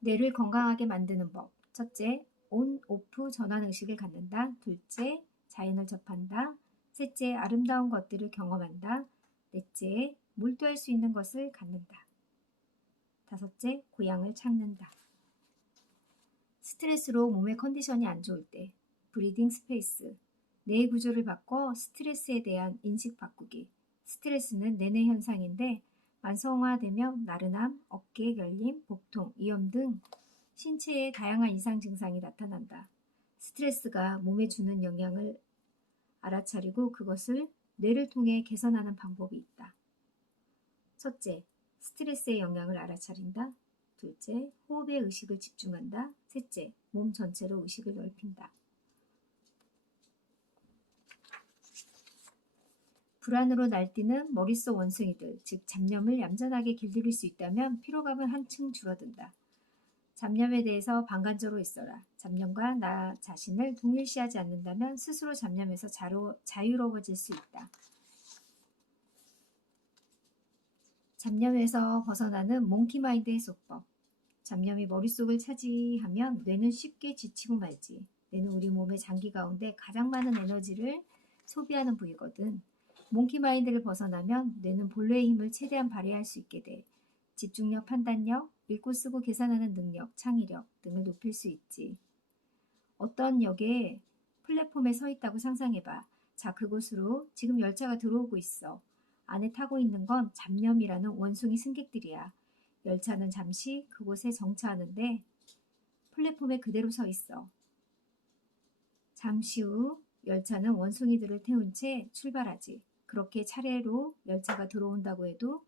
뇌를 건강하게 만드는 법. 첫째, 온, 오프 전환 의식을 갖는다. 둘째, 자연을 접한다. 셋째, 아름다운 것들을 경험한다. 넷째, 몰두할 수 있는 것을 갖는다. 다섯째, 고향을 찾는다. 스트레스로 몸의 컨디션이 안 좋을 때, 브리딩 스페이스. 뇌의 구조를 바꿔 스트레스에 대한 인식 바꾸기. 스트레스는 내내 현상인데 만성화되면 나른함, 어깨 결림, 복통, 위염 등 신체의 다양한 이상 증상이 나타난다. 스트레스가 몸에 주는 영향을 알아차리고 그것을 뇌를 통해 개선하는 방법이 있다. 첫째, 스트레스의 영향을 알아차린다. 둘째, 호흡에 의식을 집중한다. 셋째, 몸 전체로 의식을 넓힌다. 불안으로 날뛰는 머릿속 원숭이들, 즉 잡념을 얌전하게 길들일 수 있다면 피로감은 한층 줄어든다. 잡념에 대해서 방관적으로 있어라. 잡념과 나 자신을 동일시하지 않는다면 스스로 잡념에서 자유로워질 수 있다. 잡념에서 벗어나는 몽키마인드 해소법. 잡념이 머릿속을 차지하면 뇌는 쉽게 지치고 말지. 뇌는 우리 몸의 장기 가운데 가장 많은 에너지를 소비하는 부위거든. 몽키마인드를 벗어나면 뇌는 본래의 힘을 최대한 발휘할 수 있게 돼. 집중력, 판단력, 읽고 쓰고 계산하는 능력, 창의력 등을 높일 수 있지. 어떤 역에 플랫폼에 서 있다고 상상해봐. 자, 그곳으로 지금 열차가 들어오고 있어. 안에 타고 있는 건 잡념이라는 원숭이 승객들이야. 열차는 잠시 그곳에 정차하는데 플랫폼에 그대로 서 있어. 잠시 후 열차는 원숭이들을 태운 채 출발하지. 그렇게 차례로 열차가 들어온다고 해도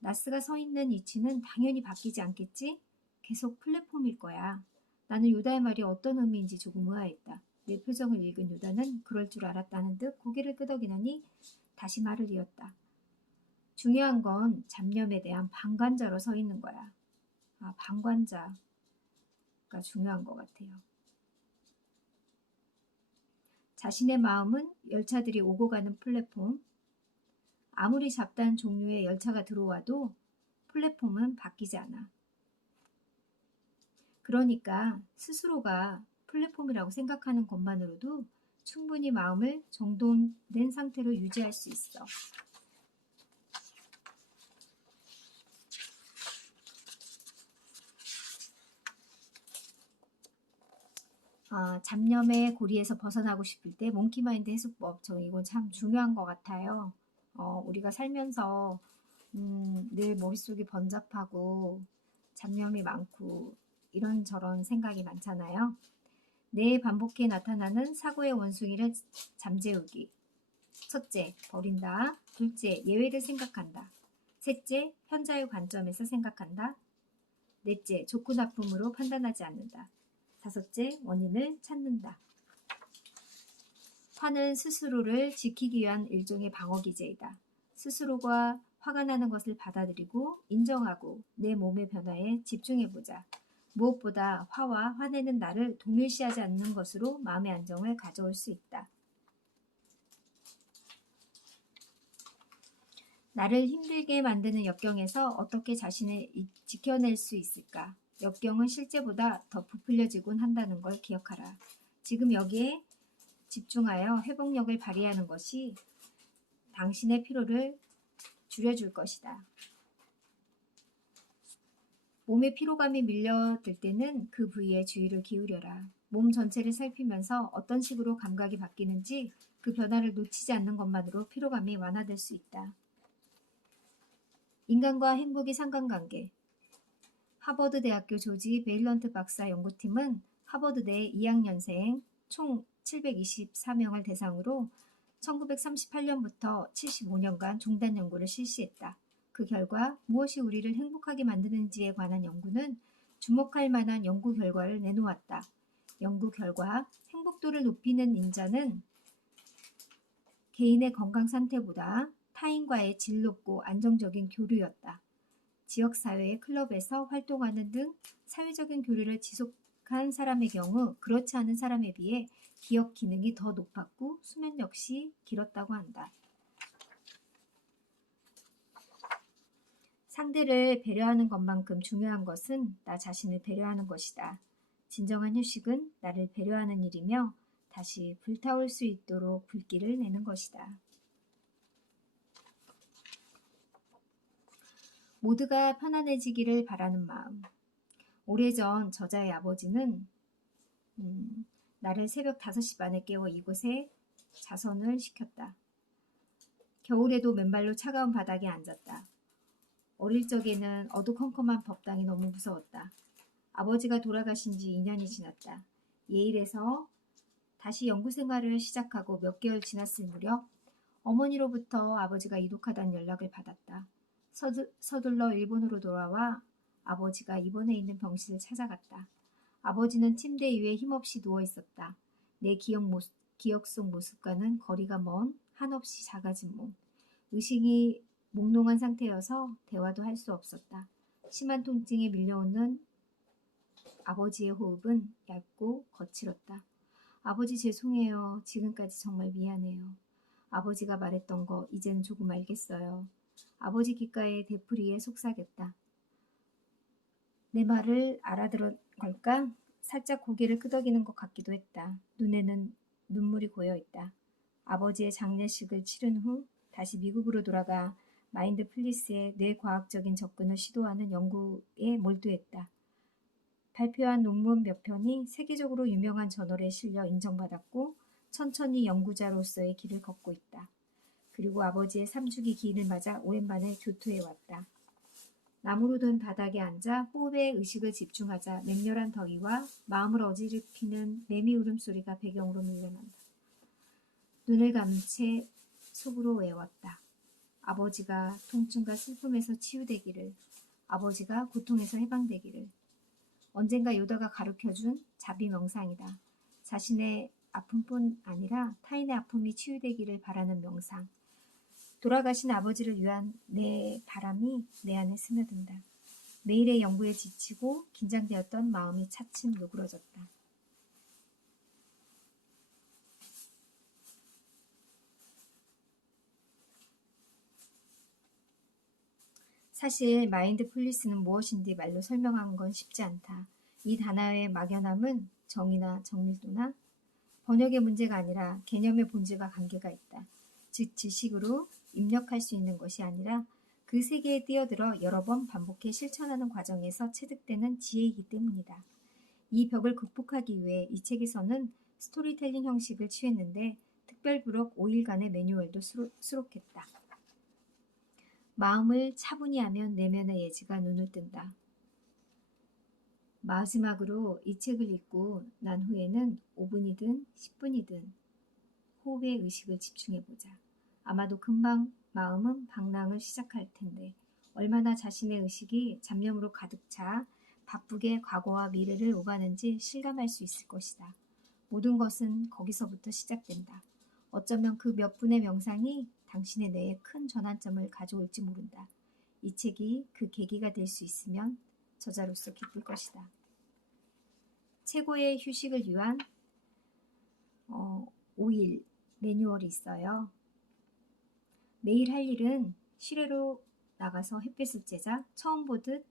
나스가 서 있는 위치는 당연히 바뀌지 않겠지? 계속 플랫폼일 거야. 나는 요다의 말이 어떤 의미인지 조금 의아했다. 내 표정을 읽은 요다는 그럴 줄 알았다는 듯 고개를 끄덕이더니 다시 말을 이었다. 중요한 건 잡념에 대한 방관자로 서 있는 거야. 아, 방관자가 중요한 것 같아요. 자신의 마음은 열차들이 오고 가는 플랫폼. 아무리 잡다한 종류의 열차가 들어와도 플랫폼은 바뀌지 않아. 그러니까 스스로가 플랫폼이라고 생각하는 것만으로도 충분히 마음을 정돈된 상태로 유지할 수 있어. 잡념의 고리에서 벗어나고 싶을 때 몽키마인드 해소법, 이건 참 중요한 것 같아요. 우리가 살면서 늘 머릿속이 번잡하고 잡념이 많고 이런저런 생각이 많잖아요. 뇌에 반복해 나타나는 사고의 원숭이를 잠재우기. 첫째, 버린다. 둘째, 예외를 생각한다. 셋째, 현자의 관점에서 생각한다. 넷째, 좋고 나쁨으로 판단하지 않는다. 다섯째, 원인을 찾는다. 화는 스스로를 지키기 위한 일종의 방어기제이다. 스스로가 화가 나는 것을 받아들이고 인정하고 내 몸의 변화에 집중해보자. 무엇보다 화와 화내는 나를 동일시하지 않는 것으로 마음의 안정을 가져올 수 있다. 나를 힘들게 만드는 역경에서 어떻게 자신을 지켜낼 수 있을까? 역경은 실제보다 더 부풀려지곤 한다는 걸 기억하라. 지금 여기에 집중하여 회복력을 발휘하는 것이 당신의 피로를 줄여줄 것이다. 몸에 피로감이 밀려들 때는 그 부위에 주의를 기울여라. 몸 전체를 살피면서 어떤 식으로 감각이 바뀌는지 그 변화를 놓치지 않는 것만으로 피로감이 완화될 수 있다. 인간과 행복의 상관관계. 하버드 대학교 조지 베일런트 박사 연구팀은 하버드대 2학년생 총 724명을 대상으로 1938년부터 75년간 종단 연구를 실시했다. 그 결과 무엇이 우리를 행복하게 만드는지에 관한 연구는 주목할 만한 연구 결과를 내놓았다. 연구 결과 행복도를 높이는 인자는 개인의 건강 상태보다 타인과의 질 높고 안정적인 교류였다. 지역사회의 클럽에서 활동하는 등 사회적인 교류를 지속한 사람의 경우 그렇지 않은 사람에 비해 기억 기능이 더 높았고 수면 역시 길었다고 한다. 상대를 배려하는 것만큼 중요한 것은 나 자신을 배려하는 것이다. 진정한 휴식은 나를 배려하는 일이며 다시 불타올 수 있도록 불길을 내는 것이다. 모두가 편안해지기를 바라는 마음. 오래전 저자의 아버지는 나를 새벽 5시 반에 깨워 이곳에 자선을 시켰다. 겨울에도 맨발로 차가운 바닥에 앉았다. 어릴 적에는 어두컴컴한 법당이 너무 무서웠다. 아버지가 돌아가신 지 2년이 지났다. 예일에서 다시 연구 생활을 시작하고 몇 개월 지났을 무렵 어머니로부터 아버지가 이독하다는 연락을 받았다. 서둘러 일본으로 돌아와 아버지가 입원해 있는 병실을 찾아갔다. 아버지는 침대 위에 힘없이 누워 있었다. 내 기억 속 모습과는 거리가 먼 한없이 작아진 몸. 의식이 몽롱한 상태여서 대화도 할 수 없었다. 심한 통증이 밀려오는 아버지의 호흡은 얇고 거칠었다. 아버지 죄송해요. 지금까지 정말 미안해요. 아버지가 말했던 거 이젠 조금 알겠어요. 아버지 귓가에 되풀이에 속삭였다. 내 말을 알아들은 걸까? 살짝 고개를 끄덕이는 것 같기도 했다. 눈에는 눈물이 고여있다. 아버지의 장례식을 치른 후 다시 미국으로 돌아가 마인드풀리스의 뇌과학적인 접근을 시도하는 연구에 몰두했다. 발표한 논문 몇 편이 세계적으로 유명한 저널에 실려 인정받았고 천천히 연구자로서의 길을 걷고 있다. 그리고 아버지의 3주기 기인을 맞아 오랜만에 교토에 왔다. 나무로 된 바닥에 앉아 호흡에 의식을 집중하자 맹렬한 더위와 마음을 어지럽히는 매미 울음소리가 배경으로 밀려난다. 눈을 감은 채 속으로 외웠다. 아버지가 통증과 슬픔에서 치유되기를, 아버지가 고통에서 해방되기를. 언젠가 요다가 가르쳐준 자비 명상이다. 자신의 아픔뿐 아니라 타인의 아픔이 치유되기를 바라는 명상. 돌아가신 아버지를 위한 내 바람이 내 안에 스며든다. 매일의 연구에 지치고 긴장되었던 마음이 차츰 누그러졌다. 사실 마인드풀리스는 무엇인지 말로 설명하는 건 쉽지 않다. 이 단어의 막연함은 정의나 정밀도나 번역의 문제가 아니라 개념의 본질과 관계가 있다. 즉 지식으로 입력할 수 있는 것이 아니라 그 세계에 뛰어들어 여러 번 반복해 실천하는 과정에서 체득되는 지혜이기 때문이다. 이 벽을 극복하기 위해 이 책에서는 스토리텔링 형식을 취했는데 특별부록 5일간의 매뉴얼도 수록했다. 마음을 차분히 하면 내면의 예지가 눈을 뜬다. 마지막으로 이 책을 읽고 난 후에는 5분이든 10분이든 호흡에 의식을 집중해보자. 아마도 금방 마음은 방랑을 시작할 텐데 얼마나 자신의 의식이 잡념으로 가득 차 바쁘게 과거와 미래를 오가는지 실감할 수 있을 것이다. 모든 것은 거기서부터 시작된다. 어쩌면 그 몇 분의 명상이 당신의 뇌에 큰 전환점을 가져올지 모른다. 이 책이 그 계기가 될 수 있으면 저자로서 기쁠 것이다. 최고의 휴식을 위한 5일 매뉴얼이 있어요. 매일 할 일은 실외로 나가서 햇빛을 쬐자. 처음 보듯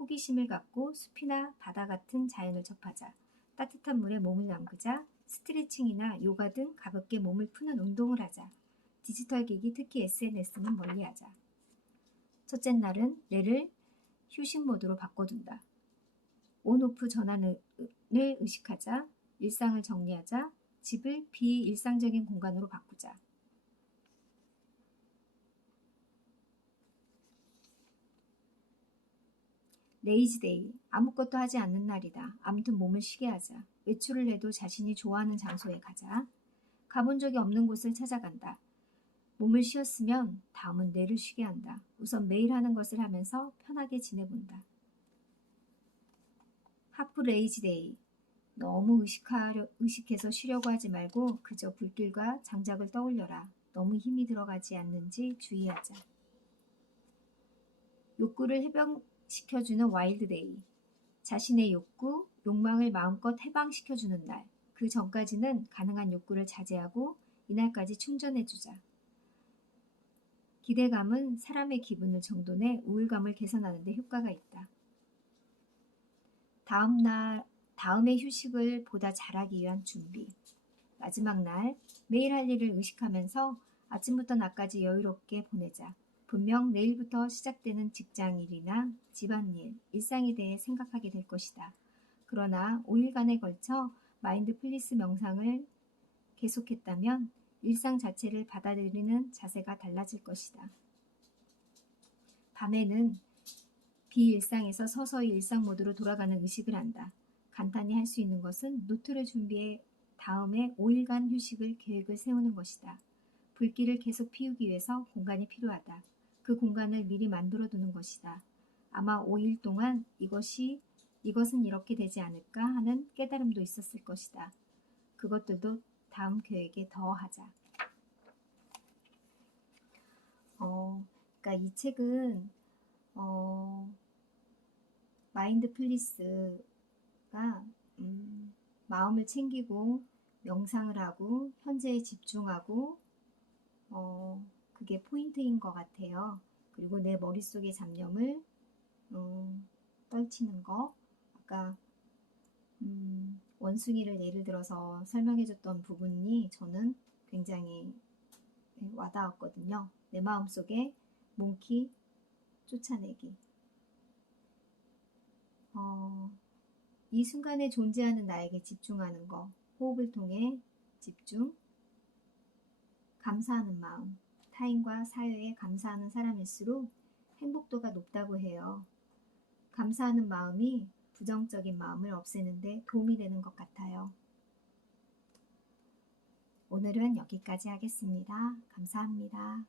호기심을 갖고 숲이나 바다 같은 자연을 접하자. 따뜻한 물에 몸을 담그자. 스트레칭이나 요가 등 가볍게 몸을 푸는 운동을 하자. 디지털 기기, 특히 SNS는 멀리하자. 첫째 날은 뇌를 휴식 모드로 바꿔둔다. 온오프 전환을 의식하자. 일상을 정리하자. 집을 비일상적인 공간으로 바꾸자. 레이지데이, 아무것도 하지 않는 날이다. 아무튼 몸을 쉬게 하자. 외출을 해도 자신이 좋아하는 장소에 가자. 가본 적이 없는 곳을 찾아간다. 몸을 쉬었으면 다음은 뇌를 쉬게 한다. 우선 매일 하는 것을 하면서 편하게 지내본다. 하프 레이지데이, 너무 의식해서 쉬려고 하지 말고 그저 불길과 장작을 떠올려라. 너무 힘이 들어가지 않는지 주의하자. 욕구를 해방시켜주는 와일드데이, 자신의 욕구, 욕망을 마음껏 해방시켜주는 날. 그 전까지는 가능한 욕구를 자제하고 이날까지 충전해주자. 기대감은 사람의 기분을 정돈해 우울감을 개선하는 데 효과가 있다. 다음의 휴식을 보다 잘하기 위한 준비. 마지막 날, 매일 할 일을 의식하면서 아침부터 낮까지 여유롭게 보내자. 분명 내일부터 시작되는 직장일이나 집안일, 일상에 대해 생각하게 될 것이다. 그러나 5일간에 걸쳐 마인드풀리스 명상을 계속했다면 일상 자체를 받아들이는 자세가 달라질 것이다. 밤에는 비일상에서 서서히 일상 모드로 돌아가는 의식을 한다. 간단히 할 수 있는 것은 노트를 준비해 다음에 5일간 휴식을 계획을 세우는 것이다. 불길을 계속 피우기 위해서 공간이 필요하다. 그 공간을 미리 만들어 두는 것이다. 아마 5일 동안 이것은 이렇게 되지 않을까 하는 깨달음도 있었을 것이다. 그것들도 다음 계획에 더하자. 그러니까 이 책은 마인드풀리스가 마음을 챙기고 명상을 하고 현재에 집중하고 그게 포인트인 것 같아요. 그리고 내 머릿속의 잡념을 떨치는 거. 아까 원숭이를 예를 들어서 설명해줬던 부분이 저는 굉장히 와닿았거든요. 내 마음속에 몽키 쫓아내기. 이 순간에 존재하는 나에게 집중하는 거. 호흡을 통해 집중. 감사하는 마음. 타인과 사회에 감사하는 사람일수록 행복도가 높다고 해요. 감사하는 마음이 부정적인 마음을 없애는데 도움이 되는 것 같아요. 오늘은 여기까지 하겠습니다. 감사합니다.